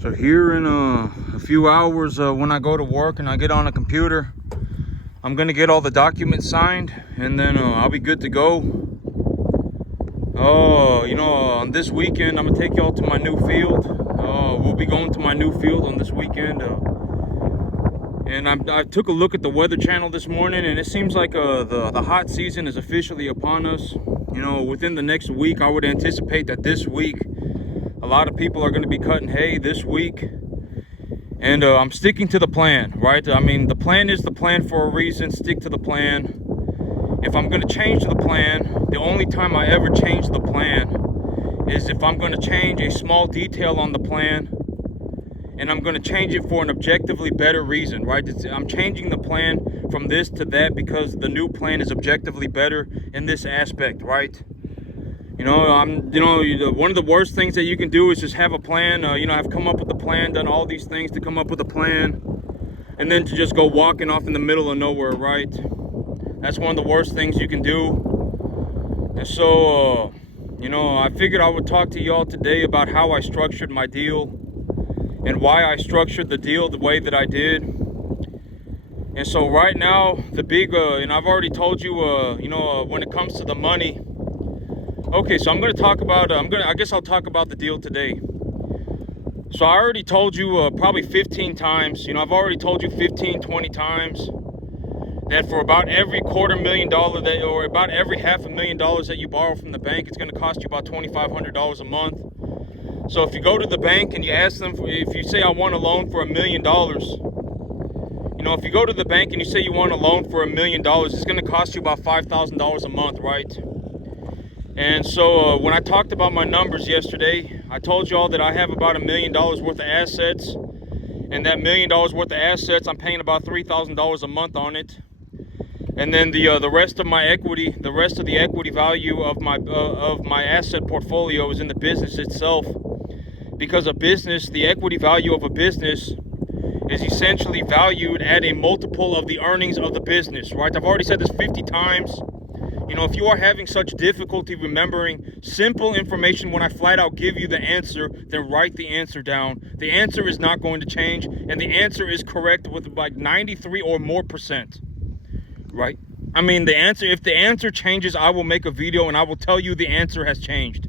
So here in a few hours, when I go to work and I get on a computer, I'm gonna get all the documents signed, and then I'll be good to go. On this weekend, I'm gonna take y'all to my new field. We'll be going to my new field on this weekend. And I took a look at the Weather Channel this morning, and it seems like the hot season is officially upon us. Within the next week, I would anticipate that this week, a lot of people are going to be cutting hay this week. And I'm sticking to the plan, right? I mean, the plan is the plan for a reason. Stick to the plan. If I'm going to change the plan, the only time I ever change the plan is if I'm going to change a small detail on the plan, and I'm going to change it for an objectively better reason, right? I'm changing the plan from this to that because the new plan is objectively better in this aspect, right? One of the worst things that you can do is just have a plan. I've come up with a plan, done all these things to come up with a plan, and then to just go walking off in the middle of nowhere, right? That's one of the worst things you can do. And so, I figured I would talk to y'all today about how I structured my deal and why I structured the deal the way that I did. And so right now, the big, and I've already told you, when it comes to the money. Okay, so I'm going to talk about, I guess I'll talk about the deal today. So I already told you probably 15 times, I've already told you 15, 20 times that for about every $250,000 or about every $500,000 that you borrow from the bank, it's going to cost you about $2,500 a month. So if you go to the bank and you ask them, if you say I want a loan for $1 million, if you go to the bank and you say you want a loan for $1 million, it's going to cost you about $5,000 a month, right? And so when I talked about my numbers yesterday, I told y'all that I have about $1 million worth of assets, and that $1 million worth of assets, I'm paying about $3,000 a month on it. And then the rest of my equity, the rest of the equity value of my asset portfolio is in the business itself. Because a business, the equity value of a business is essentially valued at a multiple of the earnings of the business, right? I've already said this 50 times. If you are having such difficulty remembering simple information when I flat out give you the answer, then write the answer down. The answer is not going to change, and the answer is correct with like 93 or more %, right? I mean, if the answer changes, I will make a video and I will tell you the answer has changed.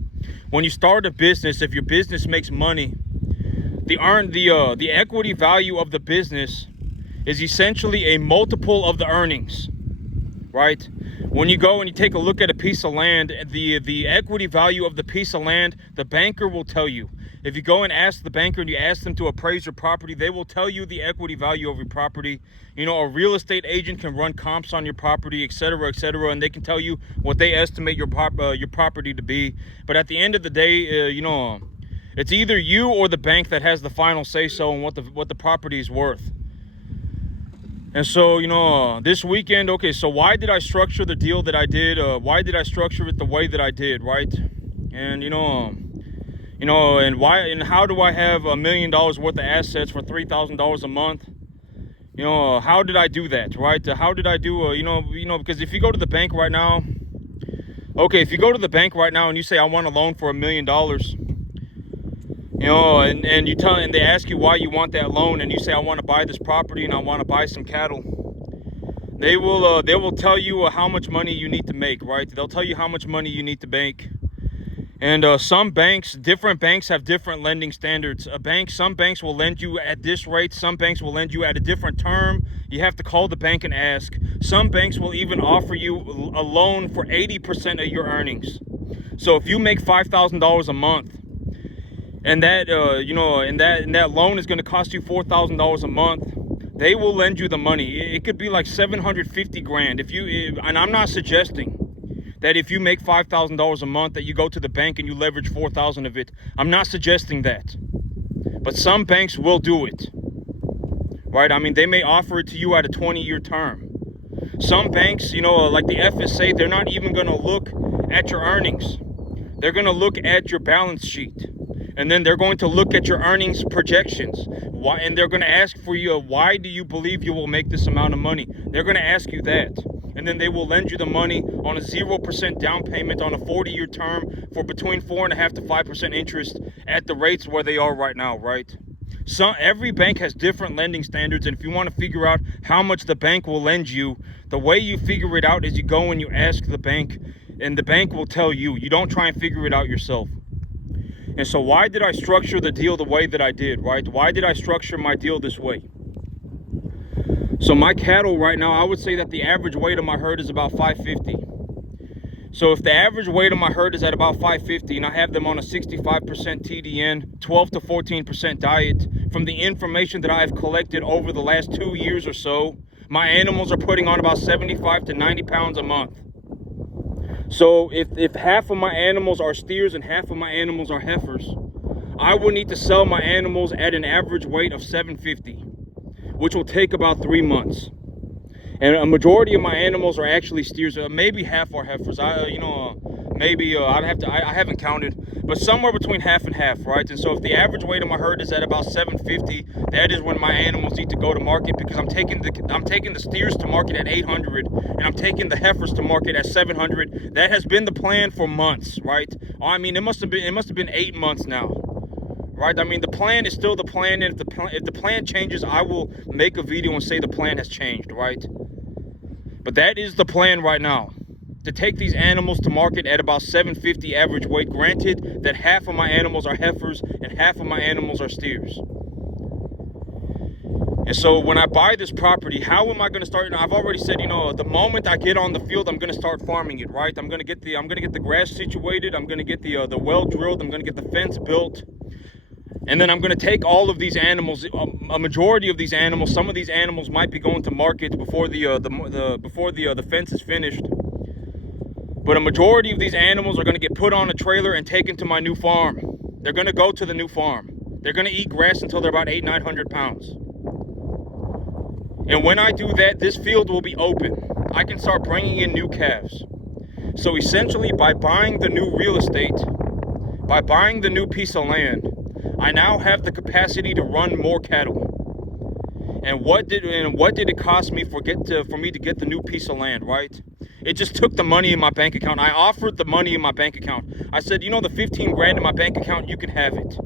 When you start a business, if your business makes money, the equity value of the business is essentially a multiple of the earnings, right? When you go and you take a look at a piece of land, the equity value of the piece of land, the banker will tell you. If you go and ask the banker and you ask them to appraise your property, they will tell you the equity value of your property. A real estate agent can run comps on your property, et cetera, and they can tell you what they estimate your property to be. But at the end of the day, it's either you or the bank that has the final say-so on what the property is worth. And so, this weekend, okay, so why did I structure the deal that I did? Why did I structure it the way that I did, right? And, and why, and how do I have $1 million worth of assets for $3,000 a month? How did I do that, right? How did I do, because if you go to the bank right now, okay, if you go to the bank right now and you say, I want a loan for $1 million, and they ask you why you want that loan, and you say, I want to buy this property and I want to buy some cattle. They will tell you how much money you need to make, right? They'll tell you how much money you need to make. And different banks have different lending standards. Some banks will lend you at this rate. Some banks will lend you at a different term. You have to call the bank and ask. Some banks will even offer you a loan for 80% of your earnings. So if you make $5,000 a month, and that that loan is going to cost you $4,000 a month, they will lend you the money. It could be like $750,000. And I'm not suggesting that if you make $5,000 a month that you go to the bank and you leverage 4,000 of it. I'm not suggesting that. But some banks will do it, right? I mean, they may offer it to you at a 20-year term. Some banks, like the FSA, they're not even going to look at your earnings. They're going to look at your balance sheet. And then they're going to look at your earnings projections. And they're going to ask for you, why do you believe you will make this amount of money? They're going to ask you that. And then they will lend you the money on a 0% down payment on a 40-year term for between 4.5% to 5% interest at the rates where they are right now, right? Every bank has different lending standards, and if you want to figure out how much the bank will lend you, the way you figure it out is you go and you ask the bank, and the bank will tell you. You don't try and figure it out yourself. And so why did I structure the deal the way that I did, right? Why did I structure my deal this way? So my cattle right now, I would say that the average weight of my herd is about 550. So if the average weight of my herd is at about 550 and I have them on a 65% TDN, 12 to 14% diet, from the information that I have collected over the last 2 years or so, my animals are putting on about 75 to 90 pounds a month. So if half of my animals are steers and half of my animals are heifers, I will need to sell my animals at an average weight of 750, which will take about 3 months. And a majority of my animals are actually steers. Maybe half are heifers. I haven't counted, but somewhere between half and half, right? And so if the average weight of my herd is at about 750, that is when my animals need to go to market, because I'm taking the steers to market at 800, and I'm taking the heifers to market at 700. That has been the plan for months, right? I mean, it must have been 8 months now, right? I mean, the plan is still the plan, and if the plan changes, I will make a video and say the plan has changed, right? But that is the plan right now, to take these animals to market at about 750 average weight. Granted that half of my animals are heifers and half of my animals are steers. And so when I buy this property, how am I going to start? I've already said, the moment I get on the field, I'm going to start farming it, right? I'm going to get the grass situated. I'm going to get the well drilled. I'm going to get the fence built. And then I'm going to take all of these animals, a majority of these animals. Some of these animals might be going to market before the fence is finished. But a majority of these animals are going to get put on a trailer and taken to my new farm. They're going to go to the new farm. They're going to eat grass until they're about 800-900 pounds. And when I do that, this field will be open. I can start bringing in new calves. So essentially, by buying the new real estate, by buying the new piece of land, I now have the capacity to run more cattle. And what did it cost me for me to get the new piece of land, right? It just took the money in my bank account. I offered the money in my bank account. I said, the 15 grand in my bank account, you can have it.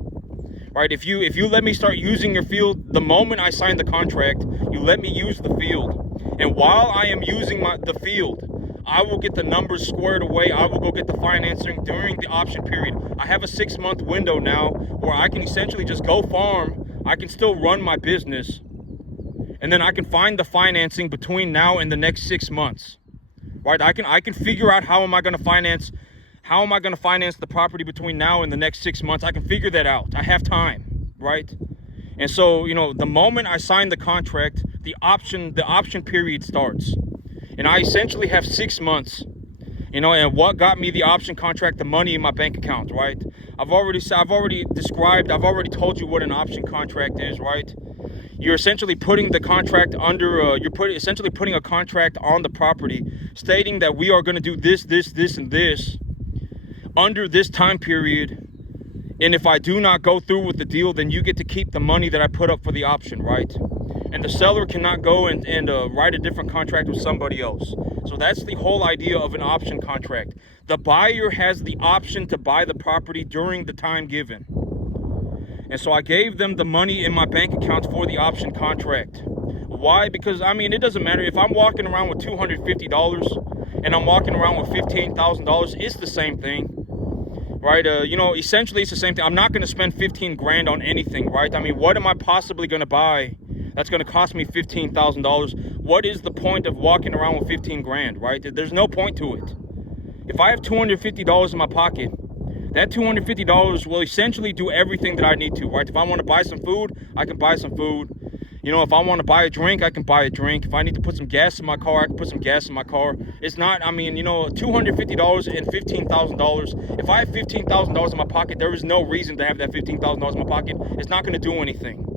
Right? If you let me start using your field, the moment I sign the contract, you let me use the field. And while I am using the field, I will get the numbers squared away. I will go get the financing during the option period. I have a 6-month window now where I can essentially just go farm. I can still run my business. And then I can find the financing between now and the next 6 months. Right? I can figure out how am I going to finance the property between now and the next 6 months. I can figure that out. I have time, right? And so, the moment I sign the contract, the option period starts. And I essentially have 6 months, and what got me the option contract, the money in my bank account, right? I've already told you what an option contract is, right? You're essentially putting the contract under, essentially putting a contract on the property stating that we are going to do this, and this under this time period. And if I do not go through with the deal, then you get to keep the money that I put up for the option, right? And the seller cannot go and write a different contract with somebody else. So that's the whole idea of an option contract. The buyer has the option to buy the property during the time given. And so I gave them the money in my bank account for the option contract. Why? Because, it doesn't matter. If I'm walking around with $250 and I'm walking around with $15,000, it's the same thing. Right? Essentially it's the same thing. I'm not going to spend 15 grand on anything, right? What am I possibly going to buy that's going to cost me $15,000? What is the point of walking around with 15 grand, right? There's no point to it. If I have $250 in my pocket, that $250 will essentially do everything that I need to, right? If I want to buy some food, I can buy some food. If I want to buy a drink, I can buy a drink. If I need to put some gas in my car, I can put some gas in my car. It's not, $250 and $15,000. If I have $15,000 in my pocket, there is no reason to have that $15,000 in my pocket. It's not going to do anything.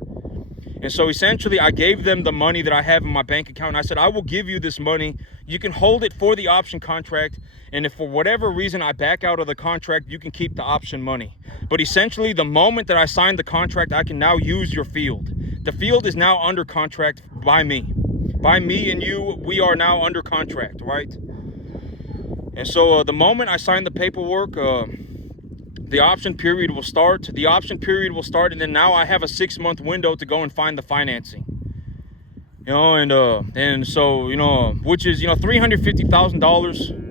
And so essentially I gave them the money that I have in my bank account. And I said, I will give you this money. You can hold it for the option contract. And if for whatever reason I back out of the contract, you can keep the option money. But essentially the moment that I signed the contract, I can now use your field. The field is now under contract by me. By me and you, we are now under contract, right? And so the moment I signed the paperwork, The option period will start. And then now I have a 6-month window to go and find the financing. And so, which is, $350,000.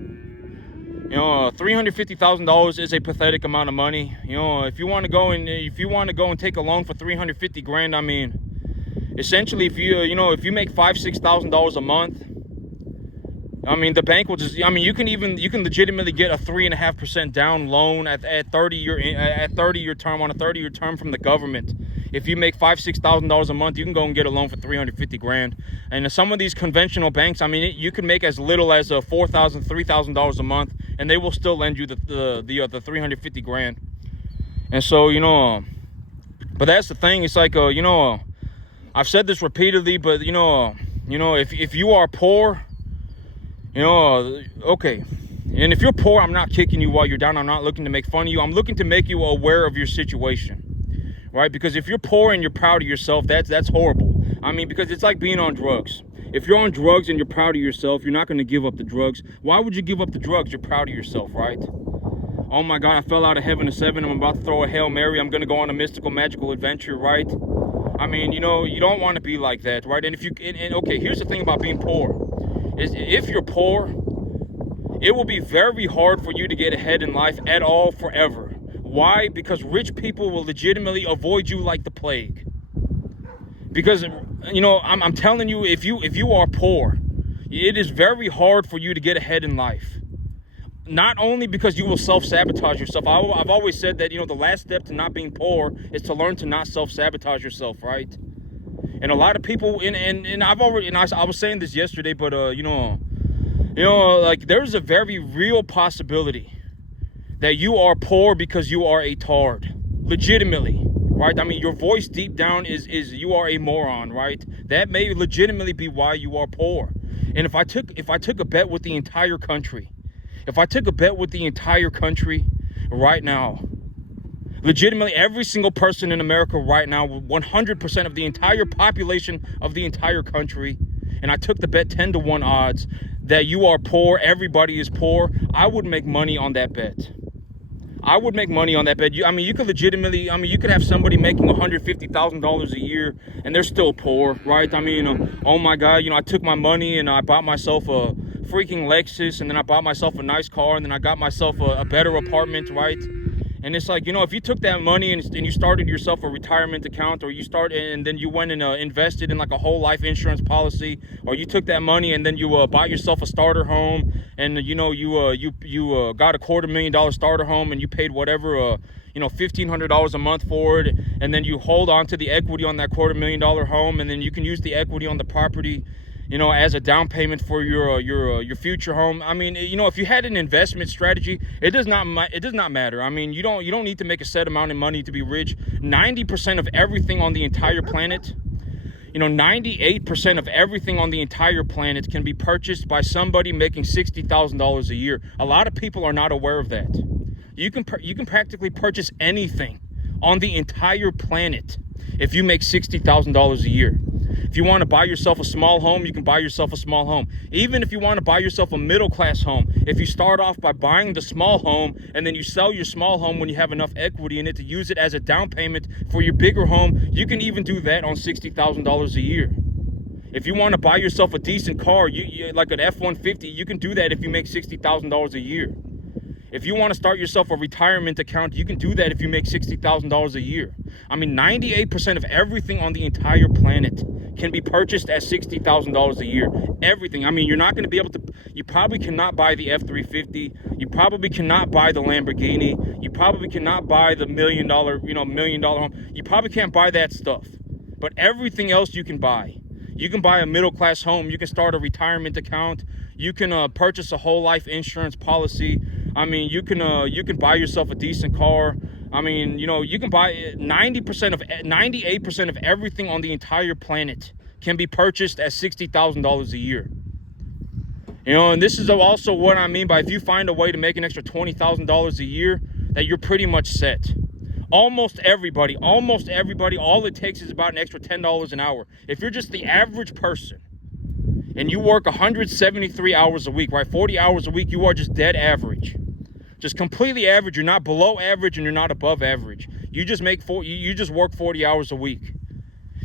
$350,000 is a pathetic amount of money. If you want to go and take a loan for 350 grand, I mean, essentially, if you make $5,000-$6,000 a month, I mean, the bank will just, you can legitimately get a 3.5% down loan at 30-year term, on a 30-year term from the government. If you make $5,000-$6,000 a month, you can go and get a loan for 350 grand. And some of these conventional banks, I mean, you can make as little as $4,000, $3,000 a month, and they will still lend you the 350 grand. And so, but that's the thing. It's like, I've said this repeatedly, but if you are poor, okay. And if you're poor, I'm not kicking you while you're down. I'm not looking to make fun of you. I'm looking to make you aware of your situation, right? Because if you're poor and you're proud of yourself, that's horrible. I mean, because it's like being on drugs. If you're on drugs and you're proud of yourself, you're not going to give up the drugs. Why would you give up the drugs? You're proud of yourself, right? Oh my God, I fell out of heaven to 7. I'm about to throw a Hail Mary. I'm going to go on a mystical, magical adventure, right? I mean, you don't want to be like that, right? And okay, here's the thing about being poor. Is if you're poor, it will be very hard for you to get ahead in life at all forever. Why? Because rich people will legitimately avoid you like the plague. Because, I'm telling you, if you are poor, it is very hard for you to get ahead in life. Not only because you will self-sabotage yourself. I've always said that, the last step to not being poor is to learn to not self-sabotage yourself, right? And a lot of people, I was saying this yesterday, but like there's a very real possibility that you are poor because you are a tard, legitimately, right? I mean, your voice deep down is you are a moron, right? That may legitimately be why you are poor. And if I took a bet with the entire country, right now, legitimately, every single person in America right now, 100% of the entire population of the entire country, and I took the bet 10-to-1 odds that you are poor, everybody is poor, I would make money on that bet. You could legitimately, you could have somebody making $150,000 a year and they're still poor, right? I mean, oh my God, I took my money and I bought myself a freaking Lexus, and then I bought myself a nice car, and then I got myself a better apartment, right? And it's like, if you took that money and you started yourself a retirement account, or and then you went and invested in like a whole life insurance policy, or you took that money and then you bought yourself a starter home, and you got a $250,000 starter home, and you paid whatever $1,500 a month for it, and then you hold on to the equity on that $250,000 home, and then you can use the equity on the property, as a down payment for your future home. I mean, if you had an investment strategy, it does not matter. I mean, you don't need to make a set amount of money to be rich. 90% of everything on the entire planet, 98% of everything on the entire planet can be purchased by somebody making $60,000 a year. A lot of people are not aware of that. You can practically purchase anything on the entire planet if you make $60,000 a year. If you want to buy yourself a small home, you can buy yourself a small home. Even if you want to buy yourself a middle-class home, if you start off by buying the small home and then you sell your small home when you have enough equity in it to use it as a down payment for your bigger home, you can even do that on $60,000 a year. If you want to buy yourself a decent car, you like an F-150, you can do that if you make $60,000 a year. If you want to start yourself a retirement account, you can do that if you make $60,000 a year. I mean, 98% of everything on the entire planet can be purchased at $60,000 a year. Everything. I mean, you're not going to be able to, you probably cannot buy the F-350. You probably cannot buy the Lamborghini. You probably cannot buy the $1 million home. You probably can't buy that stuff. But everything else you can buy. You can buy a middle-class home. You can start a retirement account. You can purchase a whole life insurance policy. I mean, you can buy yourself a decent car. I mean, you can buy 98% of everything on the entire planet can be purchased at $60,000 a year. And this is also what I mean by if you find a way to make an extra $20,000 a year, that you're pretty much set. Almost everybody, all it takes is about an extra $10 an hour. If you're just the average person and you work 173 hours a week, right? 40 hours a week, you are just dead average. Just completely average. You're not below average and you're not above average. You just you just work 40 hours a week.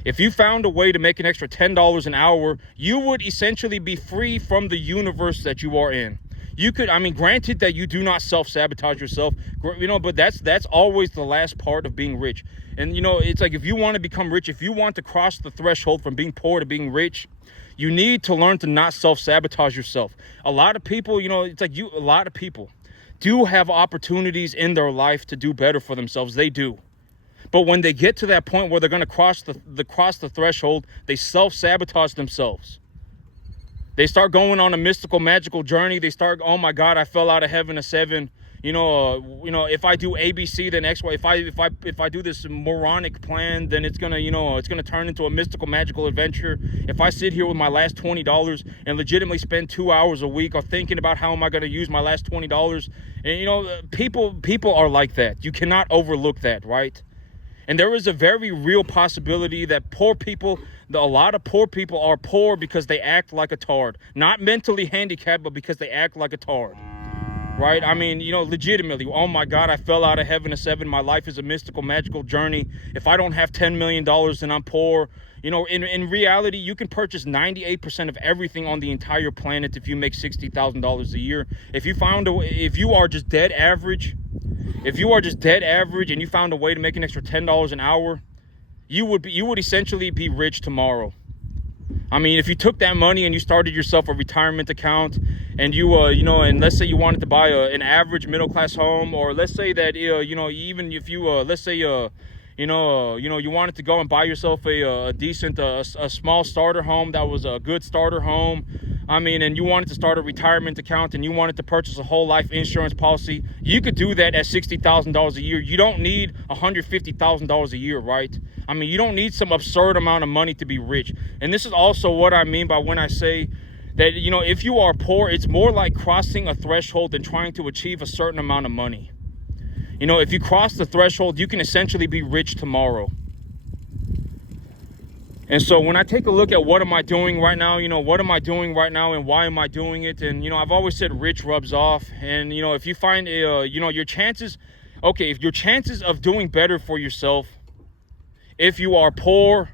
If you found a way to make an extra $10 an hour, you would essentially be free from the universe that you are in. You could, I mean, granted that you do not self-sabotage yourself, you know, but that's always the last part of being rich. And, you know, it's like if you want to become rich, if you want to cross the threshold from being poor to being rich, you need to learn to not self-sabotage yourself. A lot of people, you know, it's like a lot of people do have opportunities in their life to do better for themselves. They do. But when they get to that point where they're going to cross the threshold, they self-sabotage themselves. They start going on a mystical, magical journey. They start, oh my God, I fell out of heaven at 7. You know, if I do ABC, then X, Y. If I do this moronic plan, then it's gonna, you know, it's gonna turn into a mystical, magical adventure. If I sit here with my last $20 and legitimately spend 2 hours a week of thinking about how am I gonna use my last $20, and you know, people are like that. You cannot overlook that, right? And there is a very real possibility that a lot of poor people are poor because they act like a tard. Not mentally handicapped, but because they act like a tard. Right? I mean, you know, legitimately, oh my God, I fell out of heaven at 7. My life is a mystical, magical journey. If I don't have $10 million, then I'm poor. You know, in reality, you can purchase 98% of everything on the entire planet if you make $60,000 a year. If you are just dead average, and you found a way to make an extra $10 an hour, you would essentially be rich tomorrow. I mean, if you took that money and you started yourself a retirement account, and you know, and let's say you wanted to buy an average middle class home, or let's say that you know, even if you let's say you wanted to go and buy yourself a decent a small starter home that was a good starter home. I mean, and you wanted to start a retirement account and you wanted to purchase a whole life insurance policy, you could do that at $60,000 a year. You don't need $150,000 a year, right? I mean, you don't need some absurd amount of money to be rich. And this is also what I mean by when I say that, you know, if you are poor, it's more like crossing a threshold than trying to achieve a certain amount of money. You know, if you cross the threshold, you can essentially be rich tomorrow. And so when I take a look at what am I doing right now, you know, what am I doing right now and why am I doing it? And, you know, I've always said rich rubs off. And, you know, if you find, you know, your chances of doing better for yourself, if you are poor,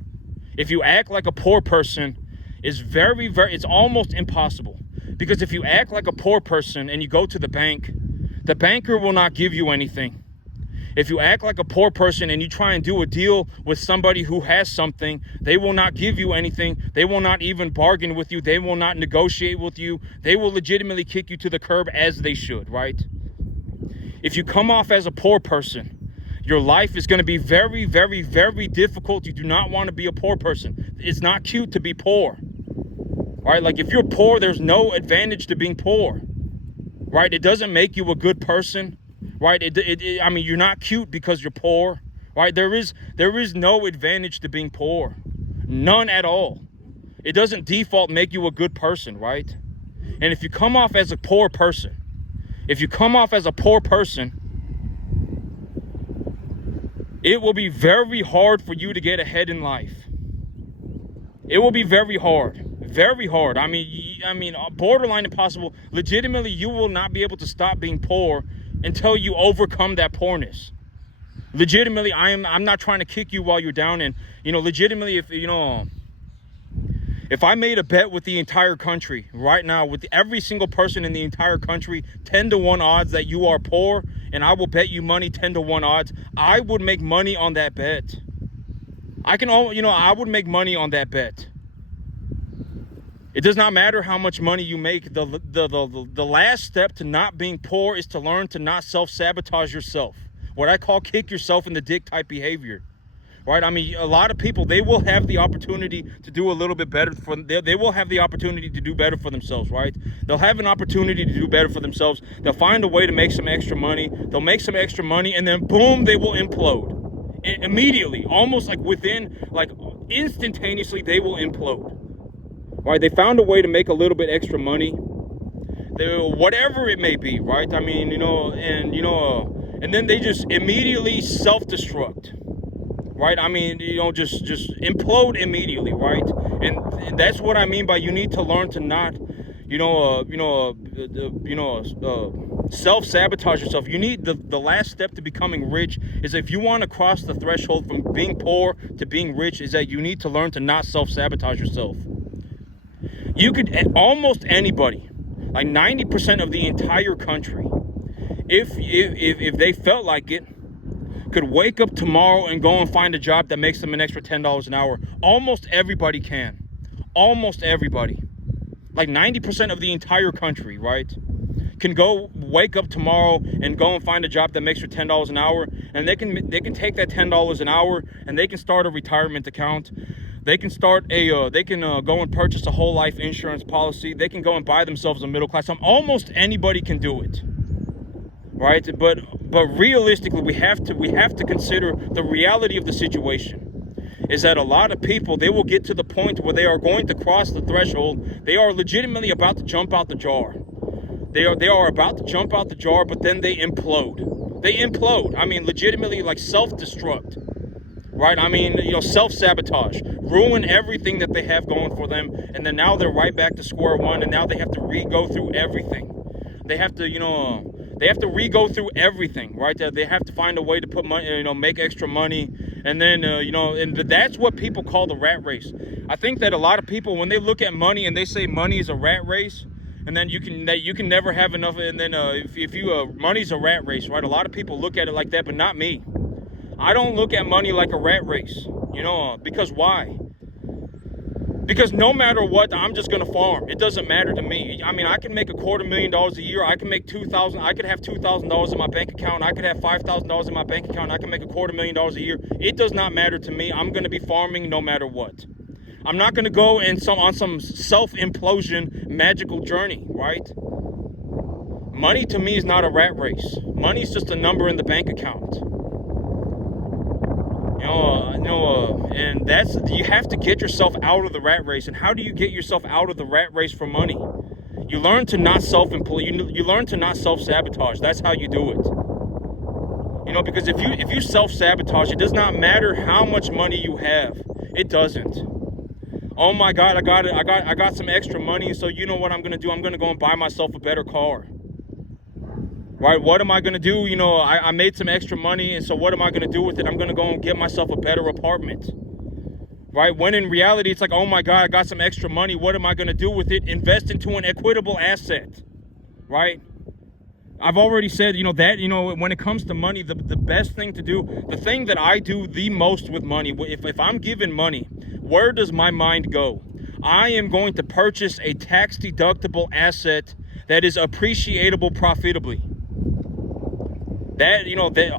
if you act like a poor person, is very, it's almost impossible. Because if you act like a poor person and you go to the bank, the banker will not give you anything. If you act like a poor person and you try and do a deal with somebody who has something, they will not give you anything. They will not even bargain with you. They will not negotiate with you. They will legitimately kick you to the curb, as they should, right? If you come off as a poor person, your life is going to be very, very, very difficult. You do not want to be a poor person. It's not cute to be poor, right? Like if you're poor, there's no advantage to being poor, right? It doesn't make you a good person. Right? I mean, you're not cute because you're poor, right? There is no advantage to being poor. None at all. It doesn't default make you a good person, right? And if you come off as a poor person, it will be very hard for you to get ahead in life. It will be very hard. Very hard. I mean, borderline impossible. Legitimately, you will not be able to stop being poor until you overcome that poorness. Legitimately, I'm not trying to kick you while you're down. And, you know, legitimately, if I made a bet with the entire country right now, with every single person in the entire country, 10-to-1 odds that you are poor, and I will bet you money 10-to-1 odds, I would make money on that bet. I would make money on that bet. It does not matter how much money you make. The last step to not being poor is to learn to not self-sabotage yourself. What I call kick yourself in the dick type behavior. Right? I mean, a lot of people, they will have the opportunity to do a little bit better. They will have the opportunity to do better for themselves, right? They'll have an opportunity to do better for themselves. They'll find a way to make some extra money. They'll make some extra money, and then boom, they will implode. Immediately, almost like instantaneously, they will implode. Right, they found a way to make a little bit extra money, whatever it may be, right? I mean, and then they just immediately self-destruct, right? I mean, just implode immediately, right? And that's what I mean by you need to learn to not, Self-sabotage yourself. You need the last step to becoming rich is, if you want to cross the threshold from being poor to being rich, is that you need to learn to not self-sabotage yourself. You could, almost anybody, like 90% of the entire country, if they felt like it, could wake up tomorrow and go and find a job that makes them an extra $10 an hour. Almost everybody can. Almost everybody. Like 90% of the entire country, right? Can go wake up tomorrow and go and find a job that makes you $10 an hour, and they can take that $10 an hour and they can start a retirement account. They can start go and purchase a whole life insurance policy. They can go and buy themselves a middle class home. Almost anybody can do it, right? But realistically, we have to consider the reality of the situation. Is that a lot of people, they will get to the point where they are going to cross the threshold. They are legitimately about to jump out the jar. They are about to jump out the jar, but then they implode. They implode. I mean, legitimately, like self-destruct, right? I mean, self-sabotage, ruin everything that they have going for them, and then now they're right back to square one, and now they have to go through everything. They have to, they have to re-go through everything, right? They have to find a way to put money, make extra money, and then, and that's what people call the rat race. I think that a lot of people, when they look at money and they say money is a rat race, and then you can never have enough, and then money's a rat race, right? A lot of people look at it like that, but not me. I don't look at money like a rat race, because why? Because no matter what, I'm just gonna farm. It doesn't matter to me. I mean, I can make $250,000 a year. I can make $2,000. I could have $2,000 in my bank account. I could have $5,000 in my bank account. I can make $250,000 a year. It does not matter to me. I'm gonna be farming no matter what. I'm not gonna go on some self-implosion magical journey, right? Money to me is not a rat race. Money is just a number in the bank account. And you have to get yourself out of the rat race. And how do you get yourself out of the rat race for money? You learn to not you learn to not self-sabotage. That's how you do it. Because if you self-sabotage, it does not matter how much money you have. It doesn't. Oh my God, I got some extra money, so you know what I'm gonna do? I'm gonna go and buy myself a better car. Right? What am I gonna do? I made some extra money, and so what am I gonna do with it? I'm gonna go and get myself a better apartment. Right? When in reality, it's like, oh my God, I got some extra money. What am I gonna do with it? Invest into an equitable asset. Right? I've already said, that, when it comes to money, the best thing to do, the thing that I do the most with money, if I'm given money, where does my mind go? I am going to purchase a tax-deductible asset that is appreciable profitably. That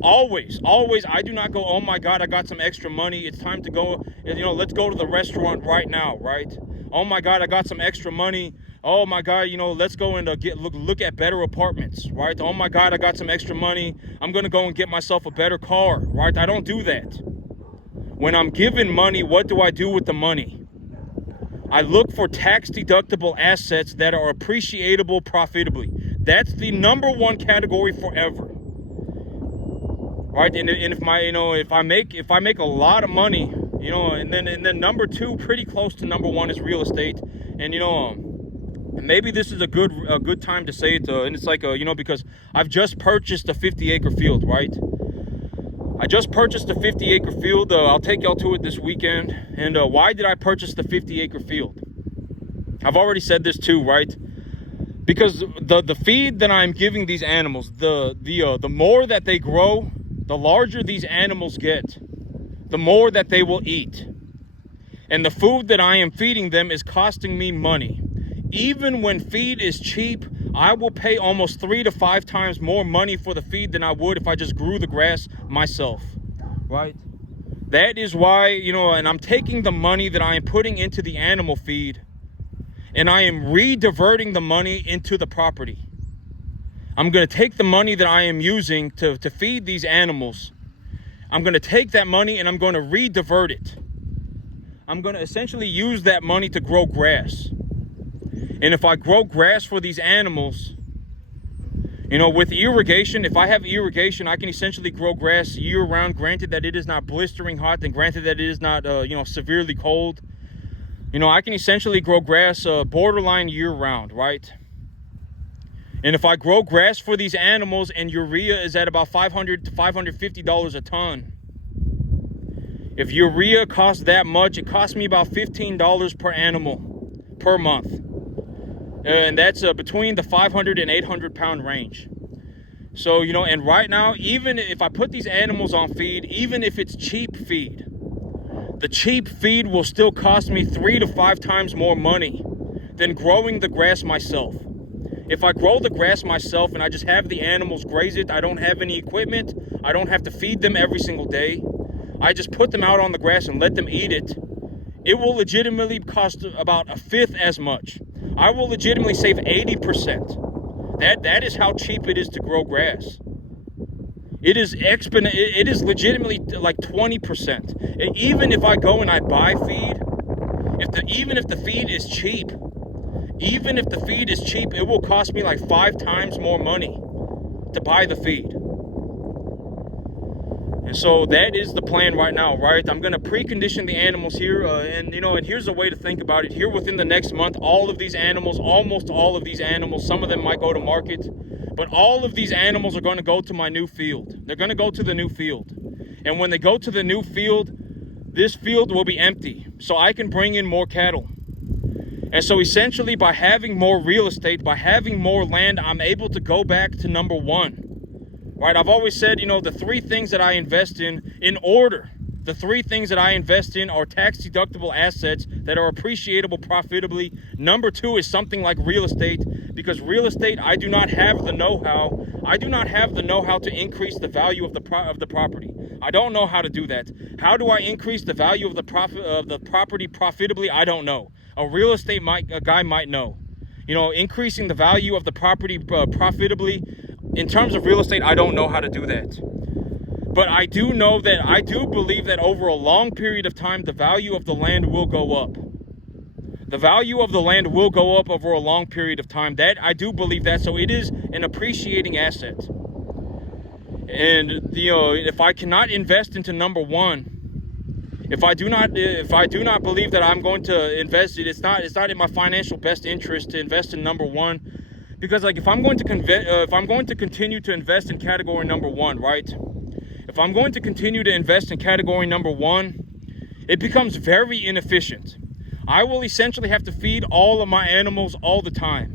always, I do not go, oh my God, I got some extra money. It's time to go, let's go to the restaurant right now, right? Oh my God, I got some extra money. Oh my God, let's go and look at better apartments, right? Oh my God, I got some extra money. I'm gonna go and get myself a better car, right? I don't do that. When I'm given money, what do I do with the money? I look for tax-deductible assets that are appreciable profitably. That's the number one category forever. Right? And if I make a lot of money, and then number two, pretty close to number one, is real estate. And maybe this is a good time to say it, and it's like because I've just purchased a 50-acre field, right? I just purchased a 50-acre field. I'll take y'all to it this weekend. And why did I purchase the 50-acre field? I've already said this too, right? Because the feed that I'm giving these animals, the more that they grow, the larger these animals get, the more that they will eat. And the food that I am feeding them is costing me money. Even when feed is cheap, I will pay almost 3 to 5 times more money for the feed than I would if I just grew the grass myself, right? That is why, and I'm taking the money that I am putting into the animal feed, and I am re-diverting the money into the property. I'm going to take the money that I am using to feed these animals. I'm going to take that money and I'm going to re-divert it. I'm going to essentially use that money to grow grass. And if I grow grass for these animals, with irrigation, if I have irrigation, I can essentially grow grass year round. Granted that it is not blistering hot, and granted that it is not, severely cold. I can essentially grow grass borderline year round, right? And if I grow grass for these animals and urea is at about $500 to $550 a ton, if urea costs that much, it costs me about $15 per animal per month. And that's between the 500 and 800 pound range. So, you know, and right now, even if I put these animals on feed, even if it's cheap feed, the cheap feed will still cost me 3 to 5 times more money than growing the grass myself. If I grow the grass myself and I just have the animals graze it, I don't have any equipment, I don't have to feed them every single day, I just put them out on the grass and let them eat it, it will legitimately cost about 1/5 as much. I will legitimately save 80%. That is how cheap it is to grow grass. It is it is legitimately like 20%. Even if I go and I buy feed, even if the feed is cheap, it will cost me like 5 times more money to buy the feed. And so that is the plan right now, right? I'm going to precondition the animals here. And here's a way to think about it. Here within the next month, all of these animals, almost all of these animals, some of them might go to market, but all of these animals are going to go to my new field. They're going to go to the new field. And when they go to the new field, this field will be empty. So I can bring in more cattle. And so essentially by having more real estate, by having more land, I'm able to go back to number one. Right, I've always said, the 3 things that I invest in order. The 3 things that I invest in are tax-deductible assets that are appreciable profitably. Number 2 is something like real estate, because real estate, I do not have the know-how. I do not have the know-how to increase the value of the property. I don't know how to do that. How do I increase the value of the property profitably? I don't know. A real estate guy might know. Increasing the value of the property profitably. In terms of real estate, I don't know how to do that. But I do know that I do believe that over a long period of time, the value of the land will go up. The value of the land will go up over a long period of time. That I do believe that. So it is an appreciating asset. And if I cannot invest into number one, if I do not believe that I'm going to invest it, it's not in my financial best interest to invest in number one. Because if I'm going to continue to invest in category number one, right? If I'm going to continue to invest in category number one, it becomes very inefficient. I will essentially have to feed all of my animals all the time.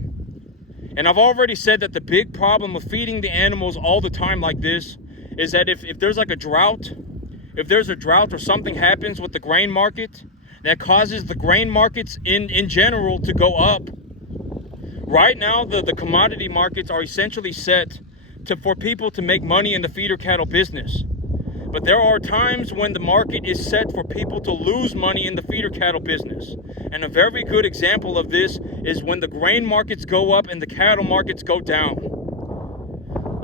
And I've already said that the big problem with feeding the animals all the time like this is that if there's like a drought, if there's a drought or something happens with the grain market that causes the grain markets in general to go up. Right now, the commodity markets are essentially set for people to make money in the feeder cattle business. But there are times when the market is set for people to lose money in the feeder cattle business. And a very good example of this is when the grain markets go up and the cattle markets go down.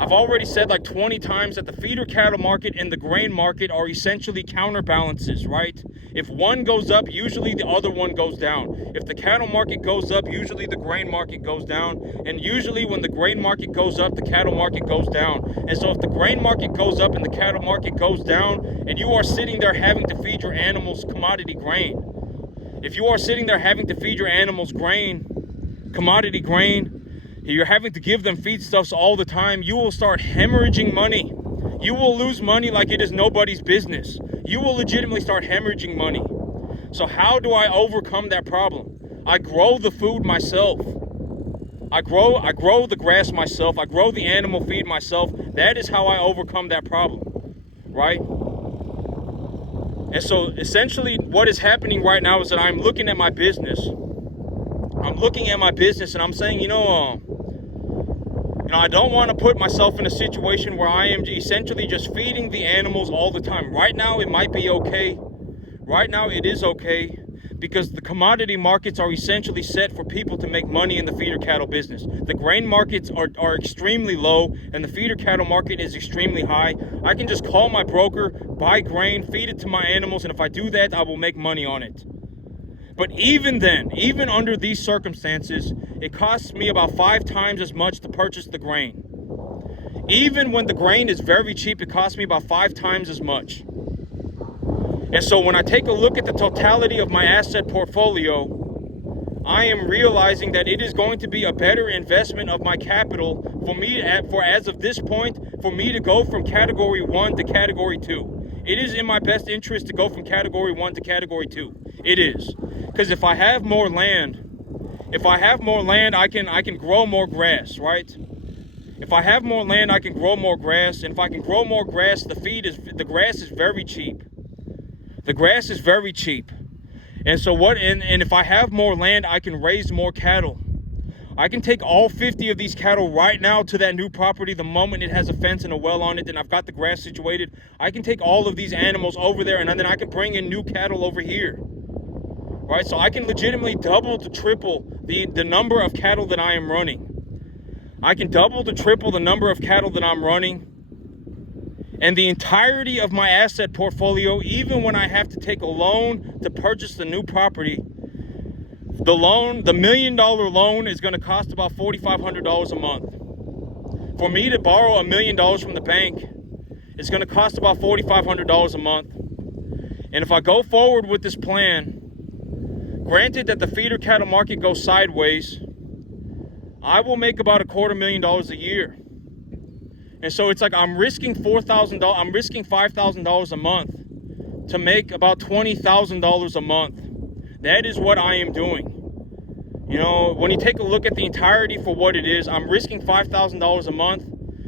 I've already said like 20 times that the feeder cattle market and the grain market are essentially counterbalances, right? If one goes up, usually the other one goes down. If the cattle market goes up, usually the grain market goes down. And usually when the grain market goes up, the cattle market goes down. And so if the grain market goes up and the cattle market goes down, and you are sitting there having to feed your animals commodity grain, if you are sitting there having to feed your animals commodity grain, you're having to give them feedstuffs all the time, you will start hemorrhaging money. You will lose money like it is nobody's business. You will legitimately start hemorrhaging money. So how do I overcome that problem? I grow the food myself. I grow the grass myself. I grow the animal feed myself. That is how I overcome that problem, right? And so essentially what is happening right now is that I'm looking at my business. And I'm saying, I don't want to put myself in a situation where I am essentially just feeding the animals all the time. Right now, it might be okay. Right now, it is okay because the commodity markets are essentially set for people to make money in the feeder cattle business. The grain markets are extremely low and the feeder cattle market is extremely high. I can just call my broker, buy grain, feed it to my animals, and if I do that, I will make money on it. But even then, even under these circumstances, it costs me about 5 times as much to purchase the grain. Even when the grain is very cheap, it costs me about 5 times as much. And so when I take a look at the totality of my asset portfolio, I am realizing that it is going to be a better investment of my capital for me, as of this point, for me to go from category 1 to category 2. It is in my best interest to go from category 1 to category 2. It is. Because if I have more land, I can grow more grass, right? If I have more land, I can grow more grass. And if I can grow more grass, the grass is very cheap. The grass is very cheap. And so and if I have more land, I can raise more cattle. I can take all 50 of these cattle right now to that new property the moment it has a fence and a well on it and I've got the grass situated. I can take all of these animals over there and then I can bring in new cattle over here. Right? So I can legitimately double to triple the number of cattle that I am running. I can double to triple the number of cattle that I'm running. And the entirety of my asset portfolio, even when I have to take a loan to purchase the new property, the $1 million loan is going to cost about $4,500 a month. For me to borrow $1 million from the bank, it's going to cost about $4,500 a month. And if I go forward with this plan, granted that the feeder cattle market goes sideways, I will make about $250,000 a year. And so it's like I'm risking $4,000. I'm risking $5,000 a month to make about $20,000 a month. That is what I am doing. You know, when you take a look at the entirety for what it is, I'm risking $5,000 a month.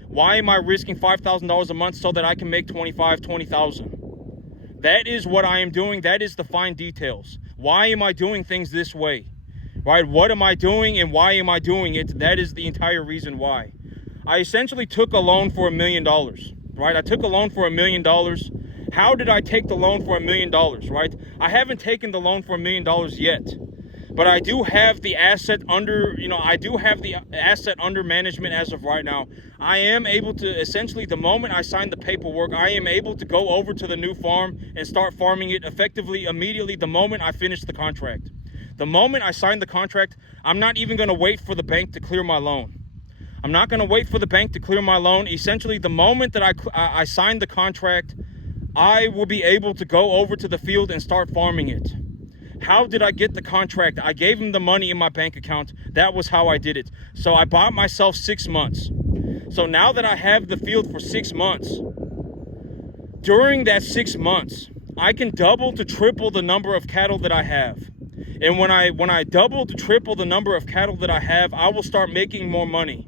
Why am I risking $5,000 a month? So that I can make $20,000. That is what I am doing. That is the fine details. Why am I doing things this way? Right? What am I doing and why am I doing it? That is the entire reason why. I essentially took a loan for $1 million, right? I took a loan for $1 million. How did I take the loan for $1 million, right? I haven't taken the loan for $1 million yet, but I do have the asset under, management as of right now. I am able to, essentially, the moment I sign the paperwork, I am able to go over to the new farm and start farming it effectively immediately the moment I finish the contract. The moment I sign the contract, I'm not even going to wait for the bank to clear my loan. I'm not going to wait for the bank to clear my loan. Essentially, the moment that I sign the contract, I will be able to go over to the field and start farming it. How did I get the contract? I gave him the money in my bank account. That was how I did it. So I bought myself 6 months. So now that I have the field for 6 months, during that 6 months, I can double to triple the number of cattle that I have. And when I double to triple the number of cattle that I have, I will start making more money.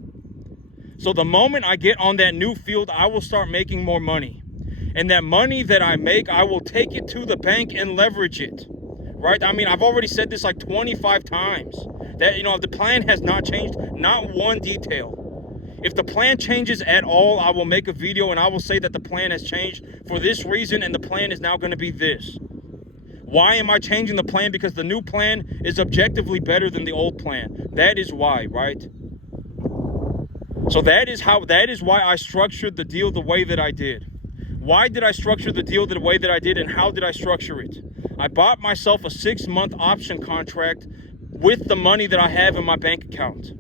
So the moment I get on that new field, I will start making more money. And that money that I make, I will take it to the bank and leverage it. Right? I mean, I've already said this like 25 times. That, the plan has not changed, not one detail. If the plan changes at all, I will make a video and I will say that the plan has changed for this reason and the plan is now going to be this. Why am I changing the plan? Because the new plan is objectively better than the old plan. That is why, right? So that is why I structured the deal the way that I did. Why did I structure the deal the way that I did and how did I structure it? I bought myself a 6-month option contract with the money that I have in my bank account.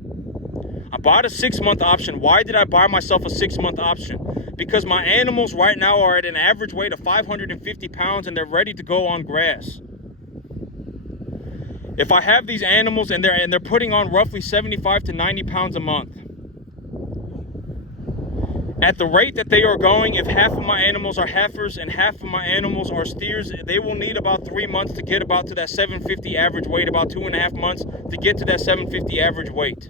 I bought a 6-month option. Why did I buy myself a 6-month option? Because my animals right now are at an average weight of 550 pounds and they're ready to go on grass. If I have these animals and they're putting on roughly 75 to 90 pounds a month, at the rate that they are going, if half of my animals are heifers and half of my animals are steers, they will need about 3 months to get about to that 750 average weight, about 2.5 months to get to that 750 average weight.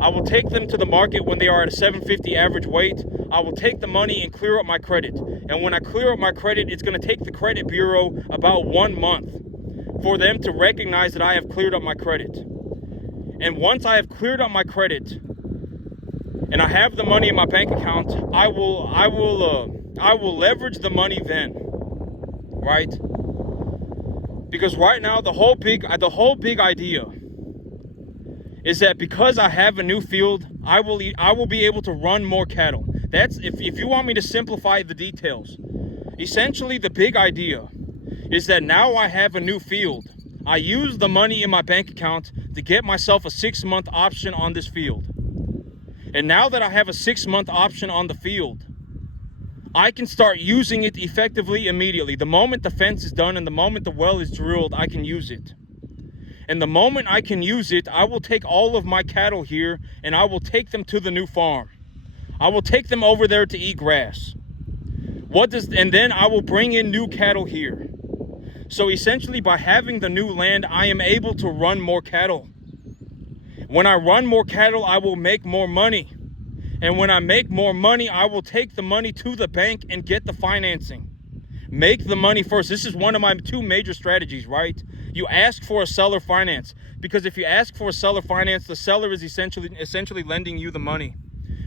I will take them to the market when they are at a 750 average weight. I will take the money and clear up my credit. And when I clear up my credit, it's going to take the credit bureau about 1 month for them to recognize that I have cleared up my credit. And once I have cleared up my credit, and I have the money in my bank account, I will leverage the money then, right? Because right now the whole big idea is that because I have a new field, I will be able to run more cattle. That's if you want me to simplify the details. Essentially, the big idea is that now I have a new field. I use the money in my bank account to get myself a 6-month option on this field. And now that I have a 6-month option on the field, I can start using it effectively immediately. The moment the fence is done and the moment the well is drilled, I can use it. And the moment I can use it, I will take all of my cattle here and I will take them to the new farm. I will take them over there to eat grass. And then I will bring in new cattle here. So essentially, by having the new land, I am able to run more cattle. When I run more cattle, I will make more money. And when I make more money, I will take the money to the bank and get the financing. Make the money first. This is one of my two major strategies, right? You ask for a seller finance, because if you ask for a seller finance, the seller is essentially lending you the money,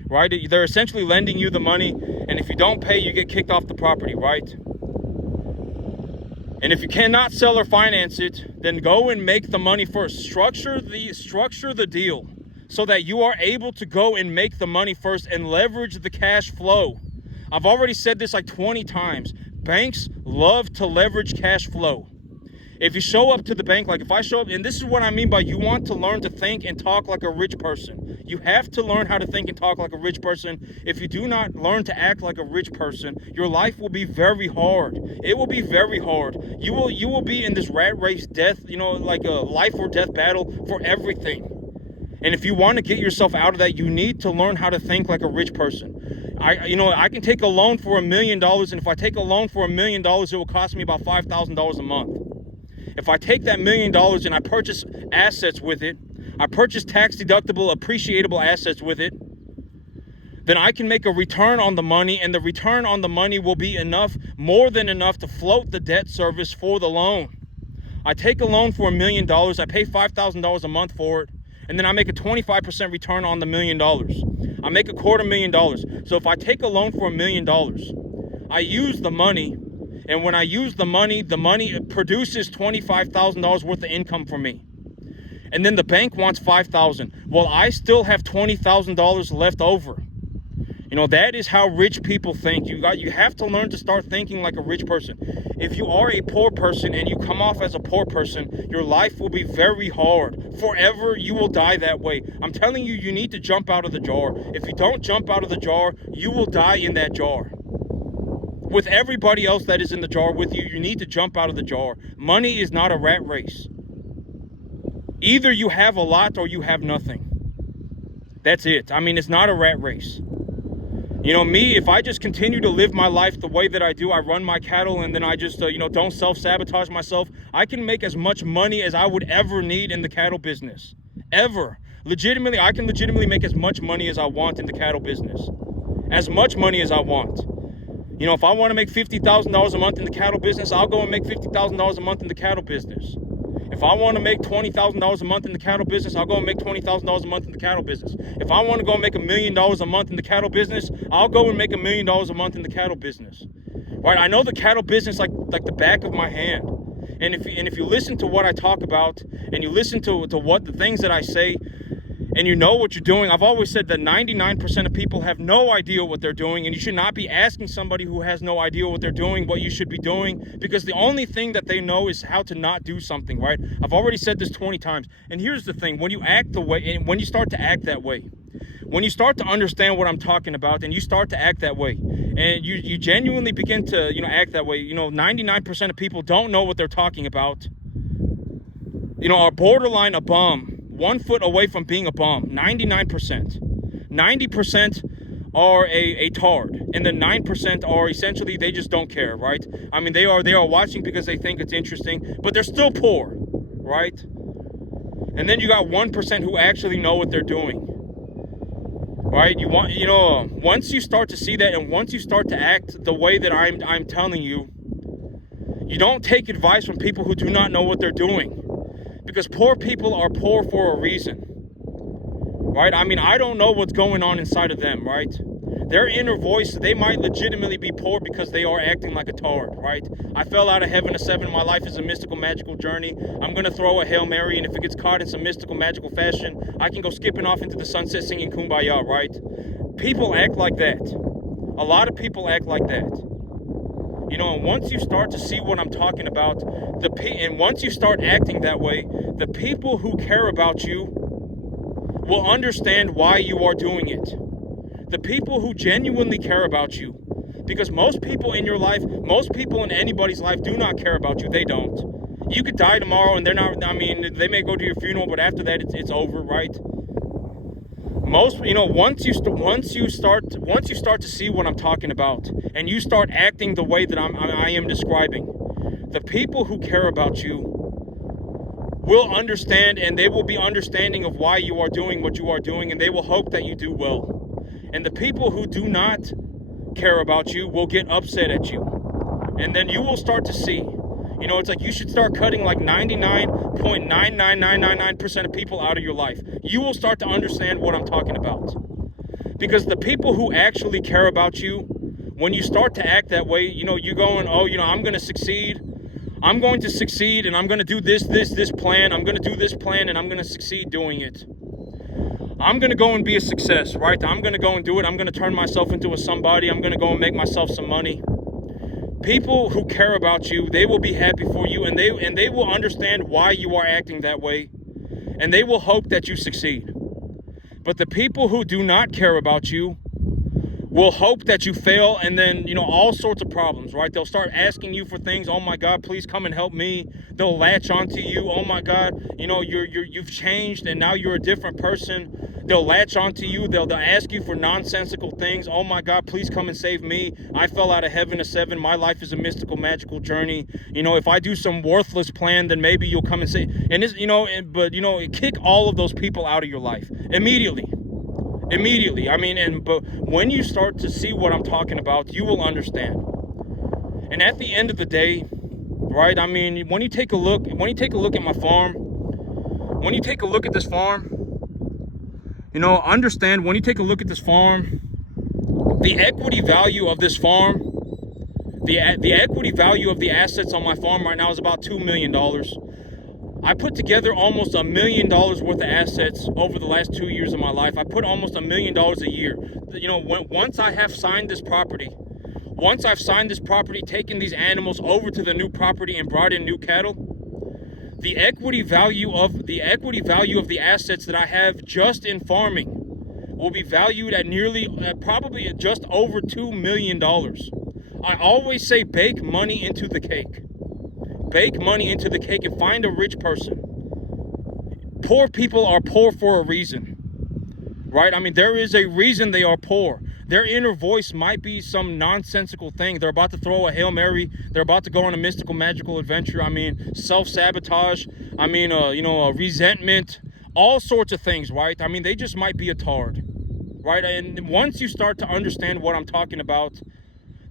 right? They're essentially lending you the money, and if you don't pay, you get kicked off the property, right? And if you cannot seller finance it, then go and make the money first. Structure the deal so that you are able to go and make the money first and leverage the cash flow. I've already said this like 20 times. Banks love to leverage cash flow. If you show up to the bank, like if I show up, and this is what I mean by you want to learn to think and talk like a rich person. You have to learn how to think and talk like a rich person. If you do not learn to act like a rich person, your life will be very hard. It will be very hard. You will be in this rat race death, like a life or death battle for everything. And if you want to get yourself out of that, you need to learn how to think like a rich person. I can take a loan for $1 million, and if I take a loan for $1 million, it will cost me about $5,000 a month. If I take that $1 million and I purchase assets with it, I purchase tax-deductible, appreciable assets with it, then I can make a return on the money, and the return on the money will be enough, more than enough, to float the debt service for the loan. I take a loan for $1 million, I pay $5,000 a month for it, and then I make a 25% return on the $1 million. I make $250,000. So if I take a loan for $1 million, I use the money, and when I use the money produces $25,000 worth of income for me. And then the bank wants $5,000. Well, I still have $20,000 left over. That is how rich people think. You have to learn to start thinking like a rich person. If you are a poor person and you come off as a poor person, your life will be very hard. Forever, you will die that way. I'm telling you, you need to jump out of the jar. If you don't jump out of the jar, you will die in that jar. With everybody else that is in the jar with you, you need to jump out of the jar. Money is not a rat race. Either you have a lot or you have nothing. That's it. It's not a rat race. Me, if I just continue to live my life the way that I do, I run my cattle, and then I just, don't self-sabotage myself, I can make as much money as I would ever need in the cattle business. Ever. I can legitimately make as much money as I want in the cattle business. As much money as I want. If I want to make $50,000 a month in the cattle business, I'll go and make $50,000 a month in the cattle business. If I want to make $20,000 a month in the cattle business, I'll go and make $20,000 a month in the cattle business. If I want to go and make $1 million a month in the cattle business, I'll go and make $1 million a month in the cattle business. Right? I know the cattle business like the back of my hand. And if you listen to what I talk about, and you listen to what the things that I say, and you know what you're doing, I've always said that 99% of people have no idea what they're doing, and you should not be asking somebody who has no idea what they're doing what you should be doing, because the only thing that they know is how to not do something, right? I've already said this 20 times. And here's the thing, when you start to act that way, when you start to understand what I'm talking about, and you start to act that way, and you genuinely begin to act that way, 99% of people don't know what they're talking about, are borderline a bum, 1 foot away from being a bum. 99%. 90% are a tard, and then 9% are essentially, they just don't care, right? They are watching because they think it's interesting, but they're still poor, right? And then you got 1% who actually know what they're doing, right? Once you start to see that, and once you start to act the way that I'm telling you, you don't take advice from people who do not know what they're doing. Because poor people are poor for a reason, right? I don't know what's going on inside of them, right? Their inner voice, they might legitimately be poor because they are acting like a tard, right? I fell out of heaven at 7. My life is a mystical, magical journey. I'm going to throw a Hail Mary, and if it gets caught in some mystical, magical fashion, I can go skipping off into the sunset singing Kumbaya, right? People act like that. A lot of people act like that. And once you start to see what I'm talking about, and once you start acting that way, the people who care about you will understand why you are doing it. The people who genuinely care about you, because most people in your life, most people in anybody's life do not care about you. They don't. You could die tomorrow and they're not, I mean, they may go to your funeral, but after that it's over, right? Most, you know, once you start to see what I'm talking about, and you start acting the way that I am describing, the people who care about you will understand, and they will be understanding of why you are doing what you are doing, and they will hope that you do well. And the people who do not care about you will get upset at you, and then you will start to see, you know, it's like you should start cutting like 99.99999% of people out of your life. You will start to understand what I'm talking about. Because the people who actually care about you, when you start to act that way, you know, you're going, oh, you know, I'm going to succeed. I'm going to succeed, and I'm going to do this plan. I'm going to do this plan, and I'm going to succeed doing it. I'm going to go and be a success, right? I'm going to go and do it. I'm going to turn myself into a somebody. I'm going to go and make myself some money. People who care about you, they will be happy for you, and they will understand why you are acting that way, and they will hope that you succeed. But the people who do not care about you will hope that you fail, and then, you know, all sorts of problems, right? They'll start asking you for things. Oh my God, please come and help me. They'll latch onto you. Oh my God, you know, you've changed and now you're a different person. They'll latch onto you. They'll ask you for nonsensical things. Oh my God, please come and save me. I fell out of heaven to seven. My life is a mystical, magical journey. You know, if I do some worthless plan, then maybe you'll come and say, and this, you know, but you know, kick all of those people out of your life immediately. I mean, but when you start to see what I'm talking about, you will understand. And at the end of the day, right, I mean, when you take a look at my farm, when you take a look at this farm, you know, understand, when you take a look at this farm, the equity value of this farm, the equity value of the assets on my farm right now is about $2 million. I put together almost $1 million worth of assets over the last 2 years of my life. I put almost $1 million a year. You know, once I have signed this property, taken these animals over to the new property and brought in new cattle, the equity value of the assets that I have just in farming will be valued at nearly, probably just over $2 million. I always say bake money into the cake. Bake money into the cake and find a rich person. Poor people are poor for a reason, right? I mean, there is a reason they are poor. Their inner voice might be some nonsensical thing. They're about to throw a Hail Mary. They're about to go on a mystical, magical adventure. I mean, self-sabotage. I mean, you know, resentment, all sorts of things, right? I mean, they just might be a tard, right? And once you start to understand what I'm talking about,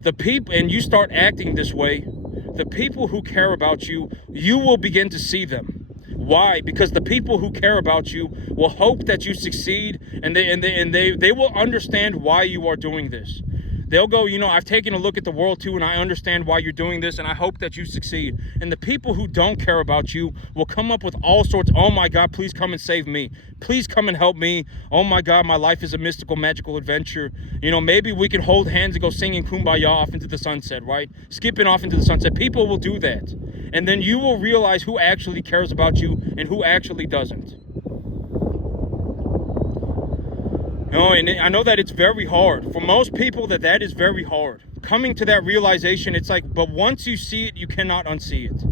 the people, and you start acting this way, the people who care about you, you will begin to see them. Why? Because the people who care about you will hope that you succeed, and they will understand why you are doing this. They'll go, you know, I've taken a look at the world too, and I understand why you're doing this, and I hope that you succeed. And the people who don't care about you will come up with all sorts, oh my God, please come and save me. Please come and help me. Oh my God, my life is a mystical, magical adventure. You know, maybe we can hold hands and go singing Kumbaya off into the sunset, right? Skipping off into the sunset. People will do that. And then you will realize who actually cares about you and who actually doesn't. You know, and I know that it's very hard. For most people, that is very hard. Coming to that realization, it's like, but once you see it, you cannot unsee it.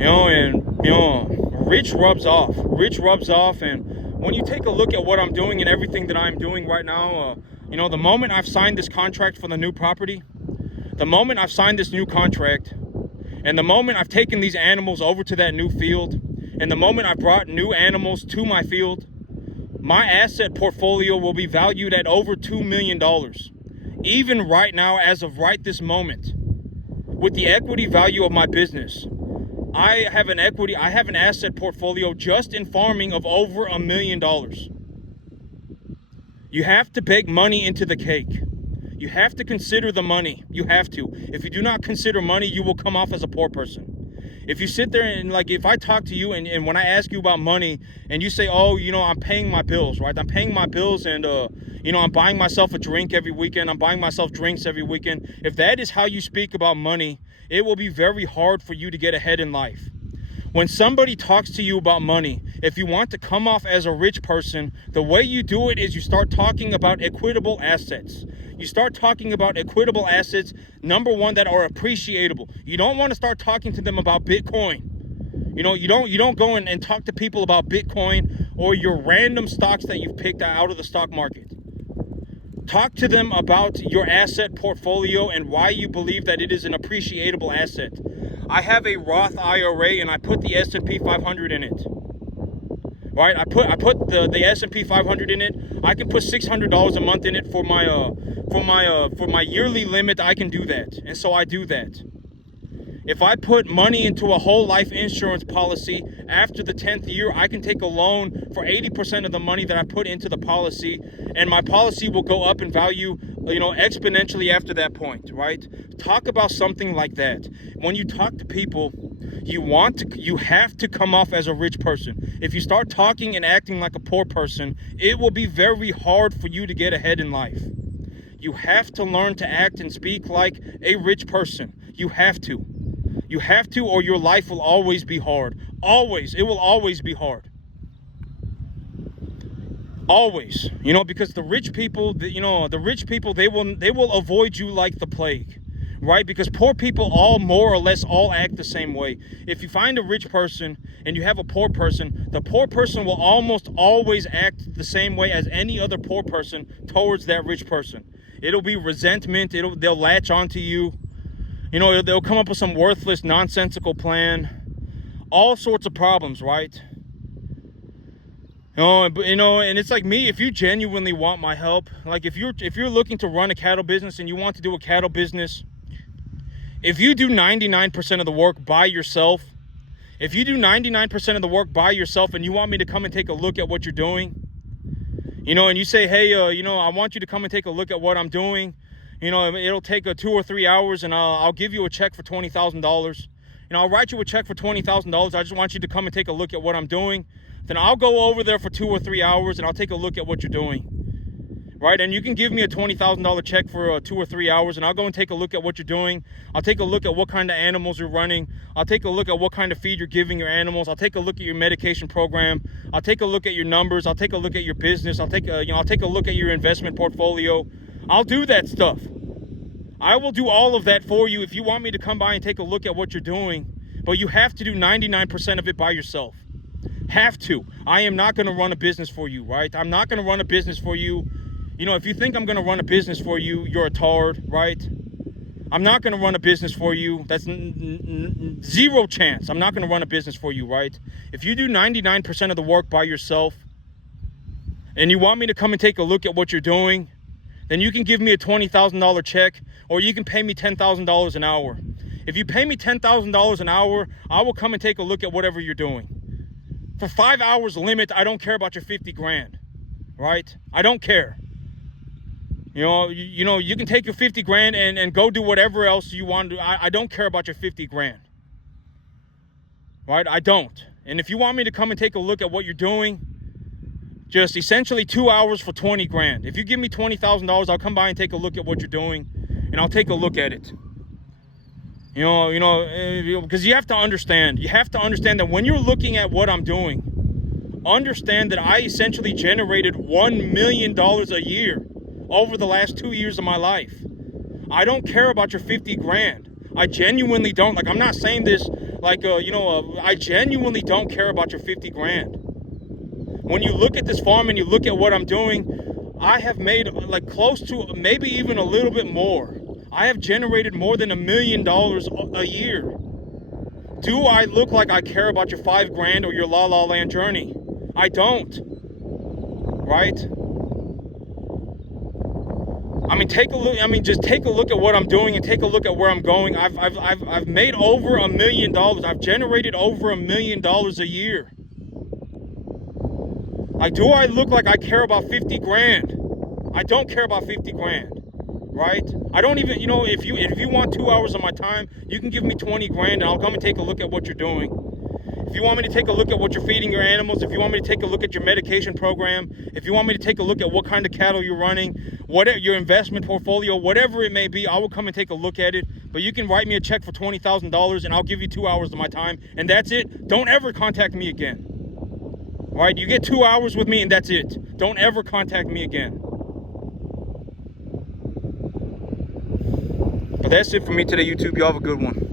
You know, and, you know, rich rubs off. And when you take a look at what I'm doing and everything that I'm doing right now, you know, the moment I've signed this contract for the new property, the moment I've signed this new contract, and the moment I've taken these animals over to that new field, and the moment I've brought new animals to my field, my asset portfolio will be valued at over $2 million. Even right now, as of right this moment, with the equity value of my business, I have an asset portfolio just in farming of over $1 million. You have to bake money into the cake. You have to consider the money. You have to. If you do not consider money, you will come off as a poor person. If you sit there and, like, if I talk to you and when I ask you about money and you say, oh, you know, I'm paying my bills, right? I'm paying my bills, and, you know, I'm buying myself a drink every weekend. I'm buying myself drinks every weekend. If that is how you speak about money, it will be very hard for you to get ahead in life. When somebody talks to you about money If you want to come off as a rich person, the way you do it is you start talking about equitable assets. You start talking about equitable assets, number one, that are appreciable. You don't want to start talking to them about Bitcoin. You don't go and talk to people about Bitcoin or your random stocks that you've picked out of the stock market. Talk to them about your asset portfolio and why you believe that it is an appreciable asset. I have a Roth IRA and I put the S&P 500 in it. Right? I put the S&P 500 in it. I can put $600 a month in it for my yearly limit. I can do that, and so I do that. If I put money into a whole life insurance policy, after the 10th year, I can take a loan for 80% of the money that I put into the policy, and my policy will go up in value, exponentially after that point, right? Talk about something like that. When you talk to people, you have to come off as a rich person. If you start talking and acting like a poor person, it will be very hard for you to get ahead in life. You have to learn to act and speak like a rich person. You have to. You have to, or your life will always be hard. Always. It will always be hard. Always. Because the rich people, they will avoid you like the plague. Right? Because poor people more or less act the same way. If you find a rich person and you have a poor person, the poor person will almost always act the same way as any other poor person towards that rich person. It'll be resentment. They'll latch onto you. They'll come up with some worthless, nonsensical plan. All sorts of problems, right? And it's like me, if you genuinely want my help, like if you're looking to run a cattle business and you want to do a cattle business, if you do 99% of the work by yourself, and you want me to come and take a look at what you're doing, and you say, hey, I want you to come and take a look at what I'm doing. It'll take 2 or 3 hours, and I'll give you a check for $20,000. I'll write you a check for $20,000. I just want you to come and take a look at what I'm doing. Then I'll go over there for 2 or 3 hours, and I'll take a look at what you're doing. Right? And you can give me a $20,000 check for 2 or 3 hours, and I'll go and take a look at what you're doing. I'll take a look at what kind of animals you're running. I'll take a look at what kind of feed you're giving your animals. I'll take a look at your medication program. I'll take a look at your numbers. I'll take a look at your business. I'll take a look at your investment portfolio. I'll do that stuff. I will do all of that for you if you want me to come by and take a look at what you're doing. But you have to do 99% of it by yourself. Have to. I am not going to run a business for you, right? I'm not going to run a business for you. If you think I'm going to run a business for you, you're a tard, right? I'm not going to run a business for you. That's zero chance. I'm not going to run a business for you, right? If you do 99% of the work by yourself and you want me to come and take a look at what you're doing, then you can give me a $20,000 check, or you can pay me $10,000 an hour. If you pay me $10,000 an hour, I will come and take a look at whatever you're doing. For 5 hours limit, I don't care about your 50 grand, right? I don't care. You can take your 50 grand and go do whatever else you want to do. I don't care about your 50 grand, right? I don't. And if you want me to come and take a look at what you're doing, just essentially 2 hours for 20 grand. If you give me $20,000, I'll come by and take a look at what you're doing, and I'll take a look at it. Because you have to understand that when you're looking at what I'm doing, understand that I essentially generated $1 million a year over the last 2 years of my life. I don't care about your 50 grand. I genuinely don't. Like, I'm not saying this like, I genuinely don't care about your 50 grand. When you look at this farm and you look at what I'm doing, I have made like close to, maybe even a little bit more. I have generated more than $1 million a year. Do I look like I care about your 5 grand or your La La Land journey? I don't. Right? Just take a look at what I'm doing and take a look at where I'm going. I've made over $1 million. I've generated over $1 million a year. Like, do I look like I care about 50 grand? I don't care about 50 grand, right? I don't even, if you want 2 hours of my time, you can give me 20 grand and I'll come and take a look at what you're doing. If you want me to take a look at what you're feeding your animals, if you want me to take a look at your medication program, if you want me to take a look at what kind of cattle you're running, whatever your investment portfolio, whatever it may be, I will come and take a look at it. But you can write me a check for $20,000 and I'll give you 2 hours of my time, and that's it. Don't ever contact me again. All right, you get 2 hours with me and that's it. Don't ever contact me again. But that's it for me today, YouTube. Y'all have a good one.